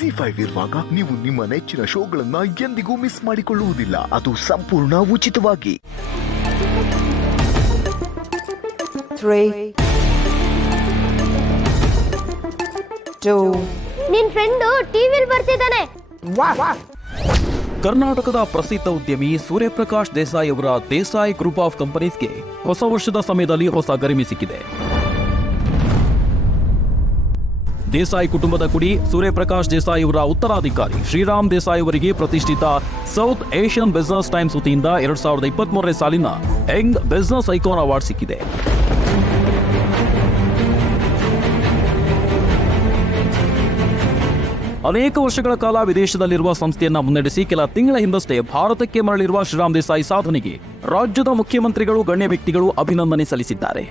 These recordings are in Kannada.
Z5 ಇರುವಾಗ ನೀವು ನಿಮ್ಮ ನೆಚ್ಚಿನ ಶೋಗಳನ್ನ ಎಂದಿಗೂ ಮಿಸ್ ಮಾಡಿಕೊಳ್ಳುವುದಿಲ್ಲ. ಅದು ಸಂಪೂರ್ಣ ಉಚಿತವಾಗಿ. 3, 2, ನಿನ್ ಫ್ರೆಂಡ್ ಟಿವಿಲ್ ಬರ್ತಿದ್ದಾನೆ. ಕರ್ನಾಟಕದ ಪ್ರಸಿದ್ಧ ಉದ್ಯಮಿ ಸೂರ್ಯಪ್ರಕಾಶ್ ದೇಸಾಯಿ ಅವರ ದೇಸಾಯಿ ಗ್ರೂಪ್ ಆಫ್ ಕಂಪನೀಸ್ಗೆ ಹೊಸ ವರ್ಷದ ಸಮಯದಲ್ಲಿ ಹೊಸ ಗರಿಮೆ ಸಿಕ್ಕಿದೆ. ದೇಸಾಯಿ ಕುಟುಂಬದ ಕುಡಿ ಸೂರ್ಯಪ್ರಕಾಶ್ ದೇಸಾಯಿ ಅವರ ಉತ್ತರಾಧಿಕಾರಿ ಶ್ರೀರಾಮ್ ದೇಸಾಯಿ ಅವರಿಗೆ ಪ್ರತಿಷ್ಠಿತ ಸೌತ್ ಏಷ್ಯನ್ ಬಿಸಿನೆಸ್ ಟೈಮ್ಸ್ ವತಿಯಿಂದ 2023ನೇ ಸಾಲಿನ ಯಂಗ್ ಬಿಸಿನೆಸ್ ಐಕಾನ್ ಅವಾರ್ಡ್ ಸಿಕ್ಕಿದೆ. ಅನೇಕ ವರ್ಷಗಳ ಕಾಲ ವಿದೇಶದಲ್ಲಿರುವ ಸಂಸ್ಥೆಯನ್ನ ಮುನ್ನಡೆಸಿ ಕೆಲ ತಿಂಗಳ ಹಿಂದಷ್ಟೇ ಭಾರತಕ್ಕೆ ಮರಳಿರುವ ಶ್ರೀರಾಮ್ ದೇಸಾಯಿ ಸಾಧನೆಗೆ ರಾಜ್ಯದ ಮುಖ್ಯಮಂತ್ರಿಗಳು, ಗಣ್ಯ ವ್ಯಕ್ತಿಗಳು ಅಭಿನಂದನೆ ಸಲ್ಲಿಸಿದ್ದಾರೆ.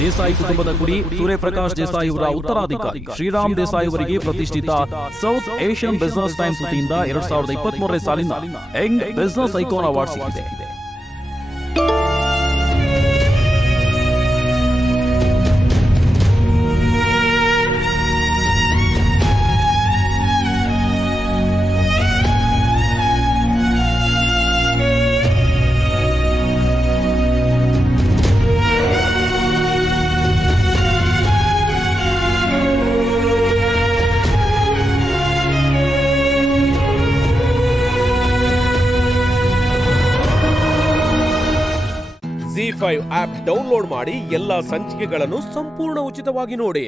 ದೇಸಾಯಿ ಕುಟುಂಬದ ಕುಡಿ ಸೂರ್ಯಪ್ರಕಾಶ್ ದೇಸಾಯಿ ಅವರ ಉತ್ತರಾಧಿಕಾರಿ ಶ್ರೀರಾಮ್ ದೇಸಾಯಿ ಅವರಿಗೆ ಪ್ರತಿಷ್ಠಿತ ಸೌತ್ ಏಷ್ಯನ್ ಬಿಸಿನೆಸ್ ಟೈಮ್ಸ್ ವತಿಯಿಂದ 2023ನೇ ಸಾಲಿನ ಯಂಗ್ ಬಿಸಿನೆಸ್ ಐಕಾನ್ ಅವಾರ್ಡ್ ಸಿಕ್ಕಿದೆ. Z5 ಆಪ್ ಡೌನ್ಲೋಡ್ ಮಾಡಿ ಎಲ್ಲಾ ಸಂಚಿಕೆಗಳನ್ನು ಸಂಪೂರ್ಣ ಉಚಿತವಾಗಿ ನೋಡಿ.